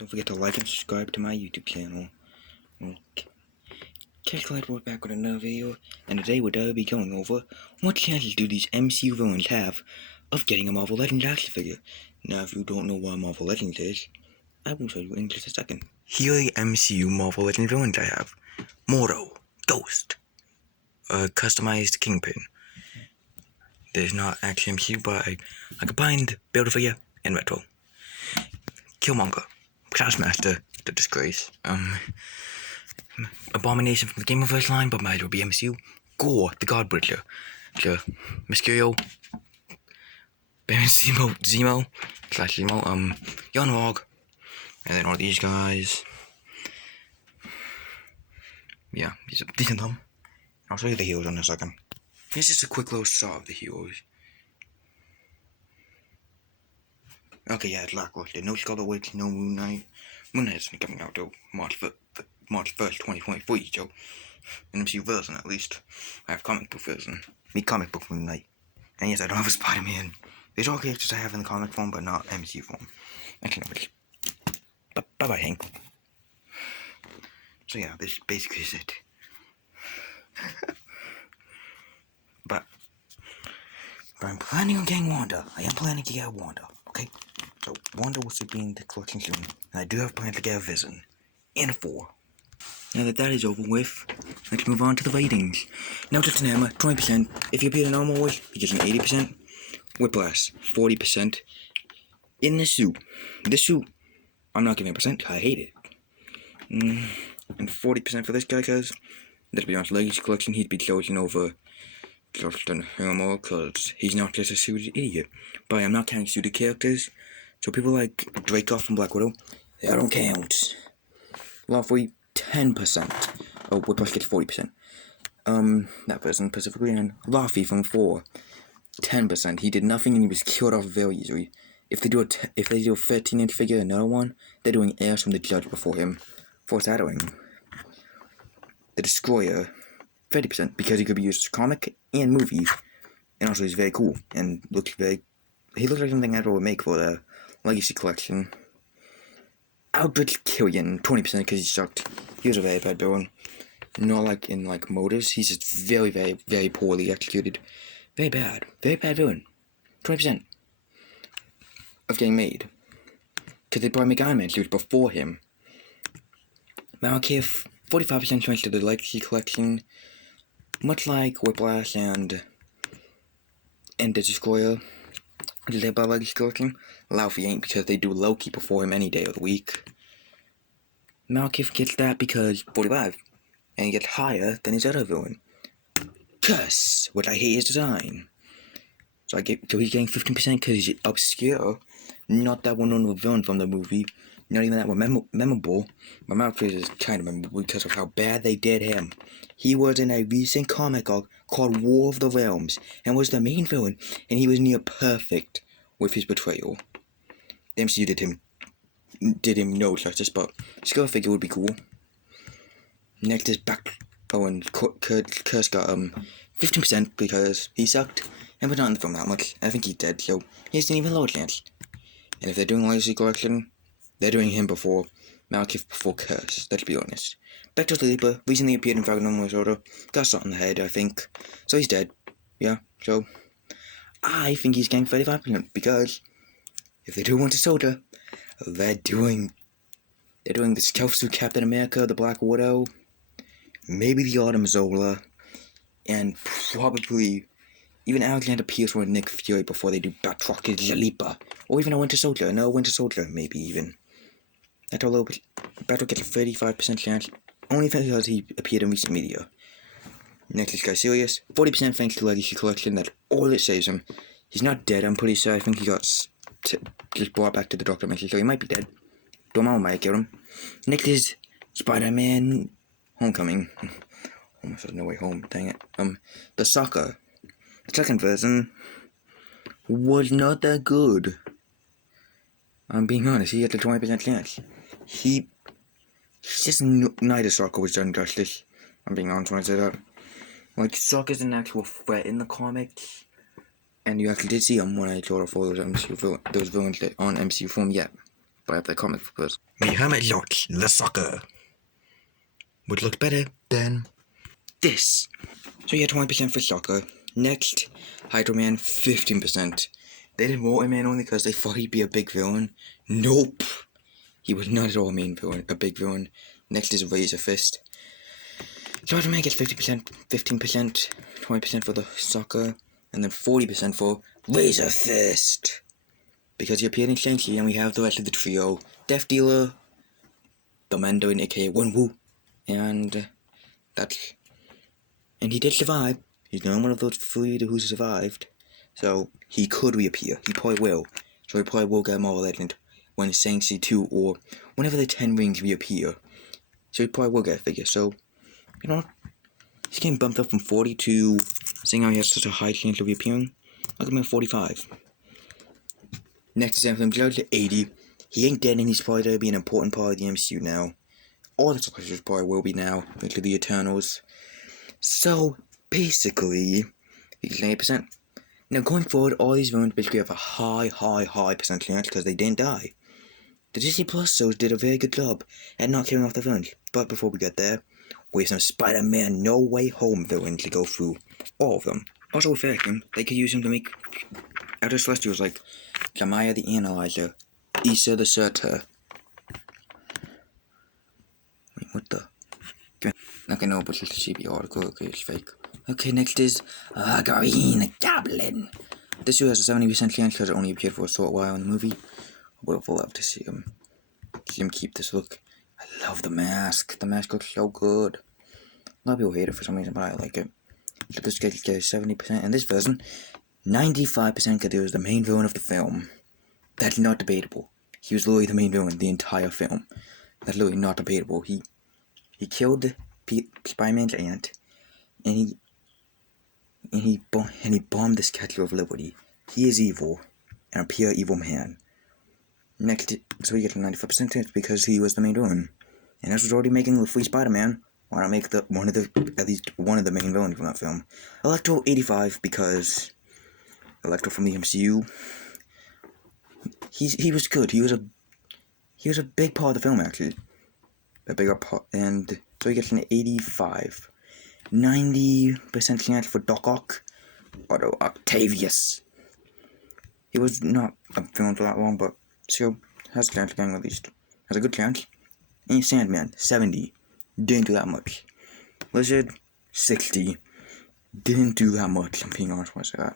Don't forget to like and subscribe to my YouTube channel. Calculate, we're back with another video, and today we'll be going over what chances do these MCU villains have of getting a Marvel Legends action figure. Now, if you don't know what Marvel Legends is, I will show you in just a second. Here are the MCU Marvel Legends villains I have. Mordo, Ghost, customized Kingpin. There's not actually MCU, but I combined Build-A-Figure and Retro. Killmonger, Taskmaster, the Disgrace, Abomination from the Game of Earth line, but might as well be MCU. Gore, the God Bridger, Mysterio, Baron Zemo, Yarnrog, and then all these guys. Yeah, these are decent them. I'll show you the heroes in a second. Here's just a quick little shot of the heroes. Okay, yeah, it's lackluster. No Scarlet Witch, no Moon Knight. Moon Knight isn't coming out till March 1st, 2023, so an MCU version at least. I have comic book version. Me comic book Moon Knight. And yes, I don't have a Spider-Man. These are all characters I have in the comic form, but not MCU form. Actually, no, bye-bye, Hank. So yeah, this basically is it. but I'm planning on getting Wanda. I am planning to get Wanda, okay? So, Wanda will be in the collection soon, and I do have plans to get a Vision, and a 4. Now that is over with, let's move on to the ratings. Now just an hammer, 20%. If you appear in normal voice, you get an 80%. Whiplash, 40%. In this suit, I'm not giving a percent, I hate it. And 40% for this guy, cause, let's be honest, Legacy Collection, he'd be chosen over Justin Hammer, cause he's not just a suited idiot. But I'm not counting suited characters. So people like Dracoff from Black Widow, they don't count. Lafe, 10%. Oh, Whiplash gets 40%. That person specifically, and Lafe from 4, 10%. He did nothing and he was killed off very easily. If they do a 13-inch figure, another one, they're doing airs from the judge before him. Foreshadowing. The Destroyer, 30%, because he could be used as comic and movie, and also he's very cool and he looks like something I would make for the Legacy Collection. Aldrich Killian, 20% because he sucked. He was a very bad villain. Not like in Motors. He's just very, very, very poorly executed. Very bad villain. 20% of getting made. Because they probably make Iron Man suits before him. Malekith, 45% chance to the Legacy Collection. Much like Whiplash and the Destroyer. Led by Legacy Collection. Lafe ain't because they do Loki before him any day of the week. Malekith gets that because 45, and he gets higher than his other villain. Kurse, which I hate his design. So he's getting 15% because he's obscure, not that one villain from the movie, not even that one memorable. But Malekith is kind of memorable because of how bad they did him. He was in a recent comic arc called War of the Realms, and was the main villain, and he was near perfect with his betrayal. The MCU did him no justice, but Skull figure would be cool. Next is and Kurse got 15% because he sucked, and was not in the film that much. I think he's dead, so he has an even lower chance. And if they're doing Legacy Collection, they're doing him before Malekith before Kurse, let's be honest. Back to the Leaper, recently appeared in Falcon and Winter Soldier, got shot in the head, I think. So he's dead. Yeah, so I think he's getting 35% because if they do Winter Soldier, they're doing the Stealth Suit Captain America, the Black Widow, maybe the Autumn Zola, and probably even Alexander Pierce or Nick Fury before they do Batroc and Jalipa, or even a Winter Soldier, maybe even. That's a little bit. Batroc gets a 35% chance, only because he appeared in recent media. Next is kaecilius, 40% thanks to Legacy Collection, that's all that saves him. He's not dead, I'm pretty sure, I think he got just brought back to the Doctor Dimension, so he might be dead. Dormammu might kill him. Next is Spider-Man Homecoming. Almost has No Way Home, dang it. The Soccer. The second version was not that good. I'm being honest, he had a 20% chance. He's just neither Soccer was done justice. I'm being honest when I say that. Like, Soccer's an actual threat in the comics. And you actually did see him when I showed off all those villains that aren't MCU form yet. but I have the comic because me helmet looks the sucker, which looks better than this. So yeah, 20% for soccer. Next, Hydro Man, 15%. They did Water Man only because they thought he'd be a big villain. Nope, he was not at all a big villain. Next is Razor Fist. So Hydro Man gets 50%, 15%, 20% for the soccer, and then 40% for Razor Fist. Because he appeared in Shang-Chi, and we have the rest of the trio. Death Dealer, the Mandarin aka Wenwu, and that's... And he did survive. He's not one of those three who survived. So, he could reappear. He probably will. So he probably will get more legend when Shang-Chi 2 or whenever the 10 rings reappear. So he probably will get a figure. So, you know, he's getting bumped up from 40 to... Seeing how he has such a high chance of reappearing, I'll give him a 45. Next is Anthem Judge to 80. He ain't dead and he's probably going to be an important part of the MCU now. All the characters probably will be now, including the Eternals. So, basically, he gets 8%. Now, going forward, all these villains basically have a high percentage chance because they didn't die. The Disney Plus shows did a very good job at not killing off the villains. But before we get there, we have some Spider-Man No Way Home villains to go through all of them. Also with Vacuum, they could use him to make other Celestials like Jamaya the Analyzer, Issa the Surtur. Wait, what the? Okay, no, but it's a CB article, okay, it's fake. Okay, next is Green Goblin. This dude has a 70% chance because it only appeared for a short while in the movie. I would have loved to see him keep this look. I love the mask. The mask looks so good. A lot of people hate it for some reason, but I like it. So this guy gets 70%, and this version, 95% because he was the main villain of the film. That's not debatable. He was literally the main villain the entire film. That's literally not debatable. He killed Spider-Man's aunt, and he bombed the Statue of Liberty. He is evil, and a pure evil man. Next, so he gets a 95% chance because he was the main villain. And this was already making the free Spider-Man. Why not make at least one of the main villains from that film? Electro 85 because Electro from the MCU. He was good. He was a big part of the film actually. A bigger part, and so he gets an 85. 90% chance for Doc Ock, Otto Octavius. He was not a villain for that long, but still has a chance of getting released. Has a good chance. And Sandman, 70. Didn't do that much. Lizard, 60. Didn't do that much, I'm being honest when I say that.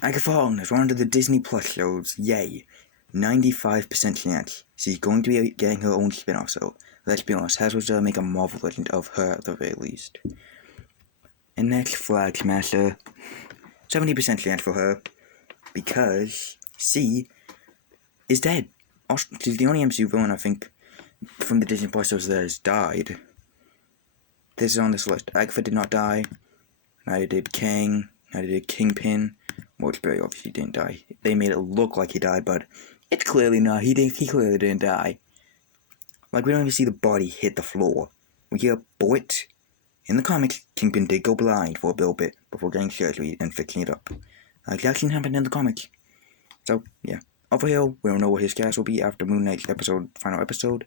Agatha Harkness, one of the Disney Plus shows, yay. 95% chance. She's going to be getting her own spin-off, so let's be honest, Hasbro's make a Marvel Legend of her at the very least. And next, Flag Smasher. 70% chance for her, because she is dead. She's the only MCU villain, I think, from the Disney Plus shows that has died. This is on this list. Agatha did not die. Neither did Kang. Neither did Kingpin. Which very obviously didn't die. They made it look like he died, but it's clearly not. He clearly didn't die. Like, we don't even see the body hit the floor. We hear a bullet. In the comics, Kingpin did go blind for a little bit before getting surgery and fixing it up. Like, that actually happened in the comics. So, yeah. Over here, we don't know what his cast will be after Moon Knight's final episode.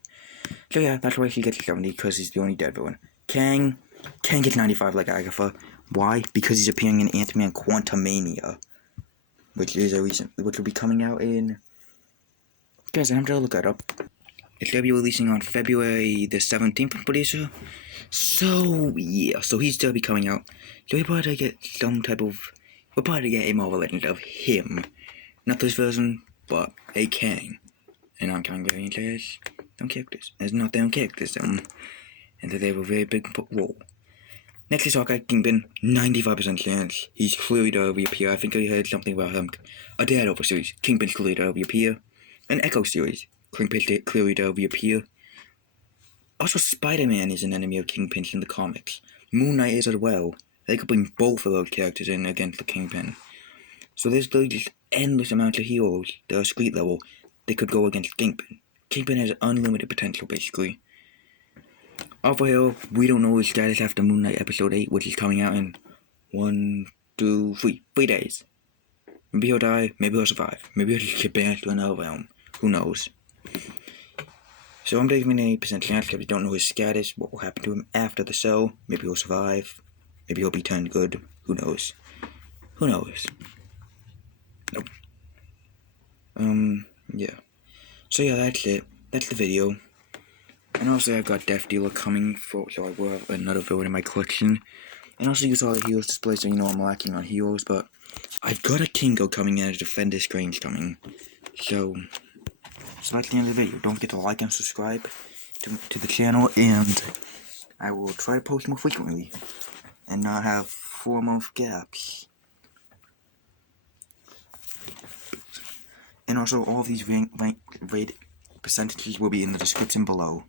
So yeah, that's why he gets 70, because he's the only dead villain. Kang gets 95 like Agatha. Why? Because he's appearing in Ant-Man Quantumania. Which will be coming out in... Guys, I'm trying to look that up. It's going to be releasing on February the 17th, I'm pretty sure. So, yeah. So he's going to be coming out. So we're probably to get we're probably to get a Marvel Legend of him. Not this version, but a Kang. And I'm trying to get into this. Them characters. There's not them characters, and that they have a very big role. Next is Hawkeye Kingpin, 95% chance. He's clearly to reappear. I think I heard something about him. A Daredevil series, Kingpin's clearly to reappear. An Echo series, Kingpin's clearly to reappear. Also, Spider-Man is an enemy of Kingpin's in the comics. Moon Knight is as well. They could bring both of those characters in against the Kingpin. So there's literally just endless amounts of heroes that are street level that could go against Kingpin. Kingpin has unlimited potential, basically. Over here, we don't know his status after Moon Knight Episode 8, which is coming out in 3 days. Maybe he'll die, maybe he'll survive. Maybe he'll just get banished to another realm. Who knows? So I'm giving him a percent chance because we don't know his status, what will happen to him after the cell. Maybe he'll survive. Maybe he'll be turned good. Who knows? Who knows? Nope. Yeah. So yeah, that's it. That's the video. And also I've got Death Dealer coming for, so I will have another villain in my collection. And also use all the heroes displays, so you know I'm lacking on heroes, but I've got a Kingo coming and a Defender Strange coming. So that's the end of the video. Don't forget to like and subscribe to the channel, and I will try to post more frequently and not have 4-month gaps. And also all of these raid percentages will be in the description below.